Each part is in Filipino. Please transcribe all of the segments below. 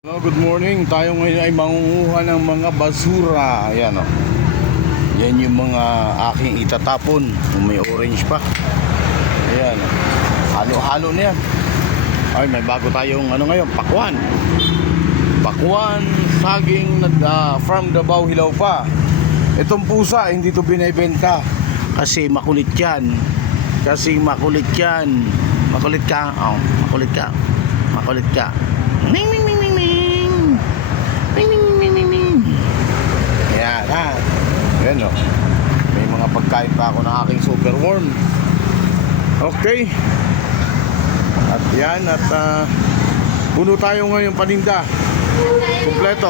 Hello, good morning. Tayo ngayon ay mangunguha ng mga basura. Ayan o. Yan yung mga aking itatapon. May orange pa. Ayan o. Halo-halo na yan. Ay, may bago tayong ngayon, pakwan. Pakwan, saging from Davao, Hilaw pa. Itong pusa, hindi to binibenta. Kasi makulit yan. Makulit ka. Oh, makulit ka. Ning ning ning ning ning. Ning ning ning ning ning. Ayan ha. Ayan o. May mga pagkain pa ako ng aking super worm. Okay. At yan. At puno tayo ngayon paninda. Kompleto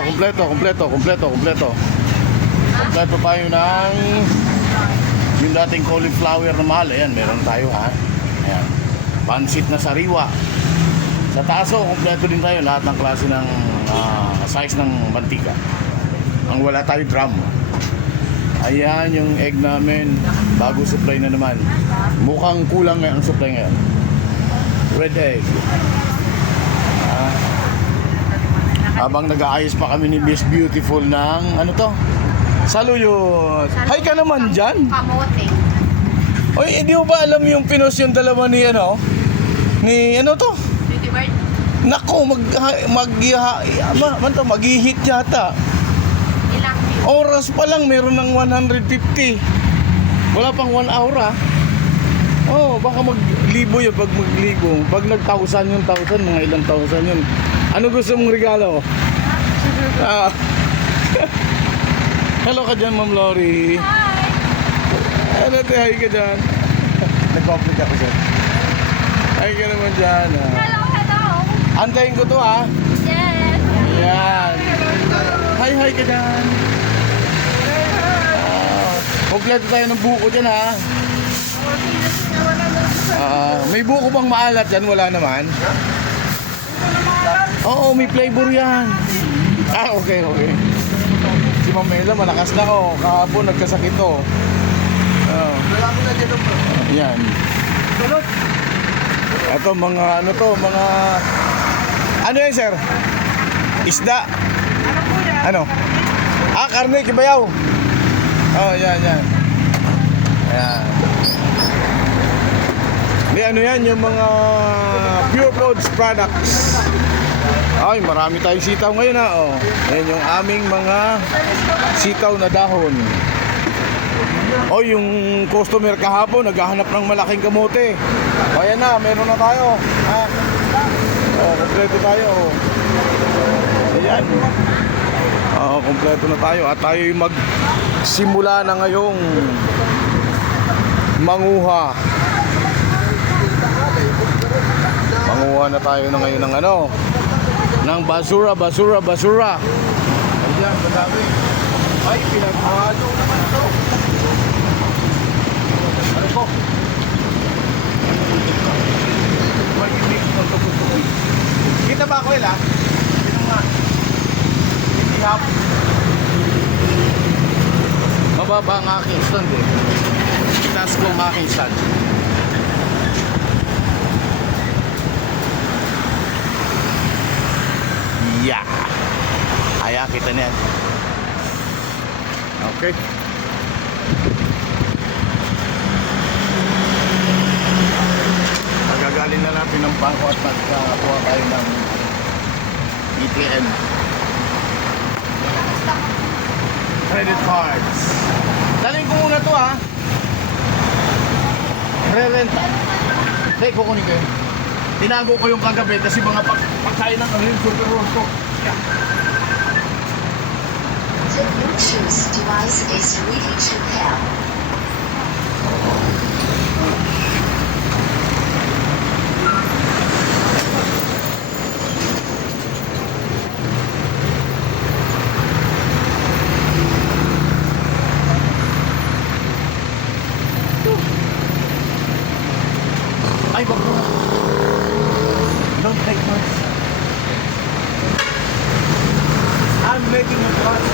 tayo ng yung dating cauliflower na mahal. Ayan, meron tayo ha. Ayan. Pansit na sariwa. Sa taso, kompleto din tayo. Lahat ng klase ng size ng mantika. Ang wala tayo drum. Ayan yung egg namin. Bago supply na naman. Mukhang kulang ang supply ngayon. Red egg. Habang nag-aayos pa kami ni Miss Beautiful ng ano to? Saluyot. Hi ka naman dyan. Kamote. Oy, hindi mo ba alam yung pinos yung dalawa ni ano? Ni ano to? Nako, mag-hit yata. Ilang view? Oras pa lang meron ng 150. Wala pang 1 hour ah. Oh, baka maglibo yun pag maglibo. Pag nag-1,000 yung 1,000, mga ilang 1,000 yun. Ano gusto mong regalo? Hello ka dyan, Ma'am Lori. Hi! Ano te, hi ka dyan. Nag-complete ako sir. Hi ka naman dyan ah. Hello! Antayin ko to ha. Yes! Ayan. Hi ka dyan. Kompleto tayo ng buko dyan ha. May buko bang maalat dyan? Wala naman. Oo, may flavor yan. Okay. Si Mamela malakas na oh. Kahapon nagkasakit to. Yan. Ito mga ano yan sir? Isda. Ano po yan? Ano? Karne, kibayaw. Oh, yan. Ayan. Di ano yan, yung mga Pure Foods products. Ay, marami tayong sitaw ngayon ha. Oh. Yan yung aming mga sitaw na dahon. Oh, yung customer kahapon naghahanap ng malaking kamote. O yan na, meron na tayo. Ha? Oh, kompleto tayo. Ayan. Kompleto na tayo. At tayo magsimula na ngayong manguha. Manguha na tayo na ngayon ng ano? Ng basura. Ayan, madami. Ay, pinaghalo naman ito. Ano po? Kita ba ako ila? Sino nga? Hindi hapon. Mababa ang aking stand eh. Itaas ko ang aking stand. Yeah. Kaya kita niyan. Okay. Magagaling na natin ng bangko at magkakuha tayo ng ATM. Credit cards. Dalhin ko muna to ha. Re-renta. Hindi, kukunin ko yun. Tinago ko yung kagabi kasi mga pagkain ng ano yung super roll ko. The Bluetooth device is ready to pair. Ay, wag mo. Don't take much. I'm making a class.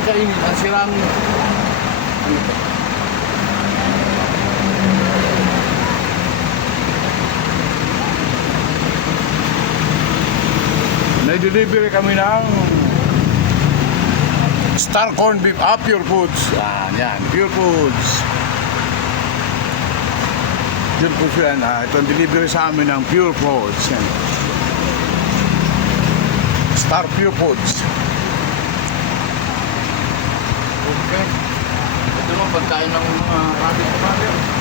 natin kainin ang sirang ano to? Nai-delivery kami ng Star Corn Beef, Pure Foods. Yan, Pure Foods. Pure Foods yan. Ito ang delivery sa amin ng Pure Foods. Yan. Star Pure Foods. Okay. Ito naman pagkain ng mga rabbit kumagin.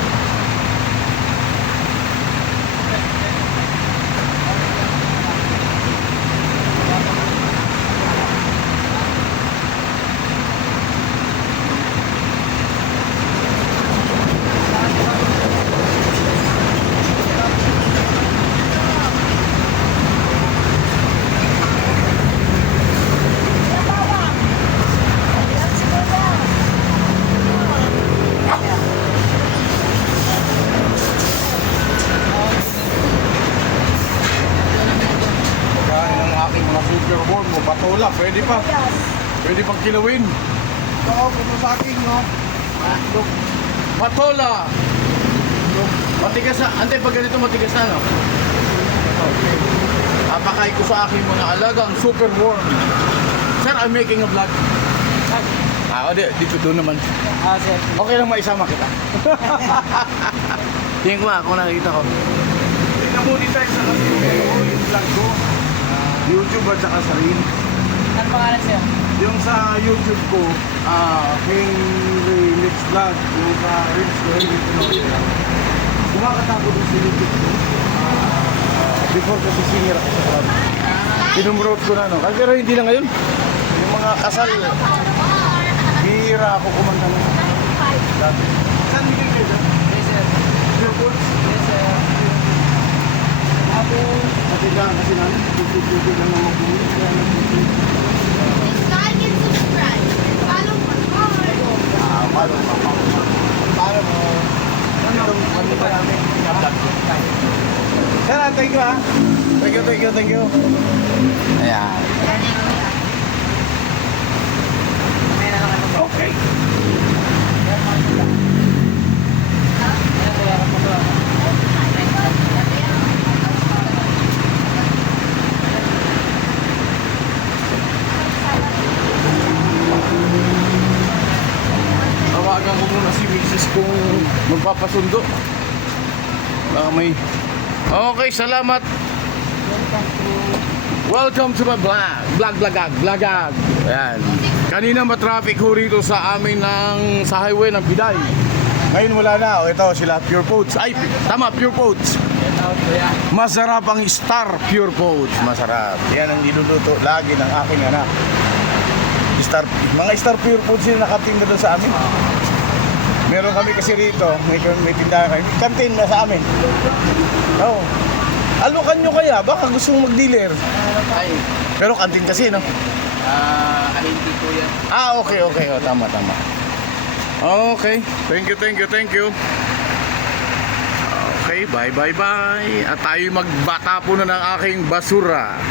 Super warm mo, patola, pwede pa. Pwede pang kilawin. Oo, puto sa akin, no? Patola! Matigas na, ante pag ganito matigas na, no? Okay. Apakain ko sa akin mga alagang super warm. Sir, I'm making a vlog. Dito doon naman. Sir. Okay lang maisama kita. Tingin ko kung nakikita ko. Ina-monetize na kasi yung vlog ko. YouTube at saka sa Reel. Ano pangalan, sir? Yung sa YouTube ko, Henry Mix Vlog. Yung sa Reels ko, Henry Pinoy. Kumakatako doon sa YouTube ko. Before kasi singer ako sa club. Pinumroad ko na, no? Kasi pero hindi lang ngayon. Yung mga kasal, bihira ako kumanta na. Saan bigil kayo dyan? Yes, sir. Pure Foods? Yes, sir. Matigaan kasi namin. YouTube lang naman po. Like and subscribe. Follow mo. Paano mo? Ano ba namin? Sir, thank you, ha? Thank you. Ayan. May na lang ano po. Okay. Ayan, bayaran mo to. Tawagan ko muna si Mrs. kung magpapasundo. Baka may... Okay, salamat. Welcome to my vlog. Ayan. Kanina ma-traffic ho rito sa amin sa highway ng Piday. Ngayon wala na. O ito sila, Pure Foods. Ay, tama, Pure Foods. Masarap ang Star Pure Foods. Masarap. Yan ang niluluto lagi ng aking anak. Mga Star Pure Foods yung nakatinda doon sa amin. Meron kami kasi rito, may tindahan kami. Kantin na sa amin. Oo. Alukan nyo kaya, baka gusto mong mag-dealer. Ay, Pero kantin kasi, no? hindi po yan. Okay. O, tama. Okay. Thank you. Okay, bye. At tayo magbata po na ng aking basura.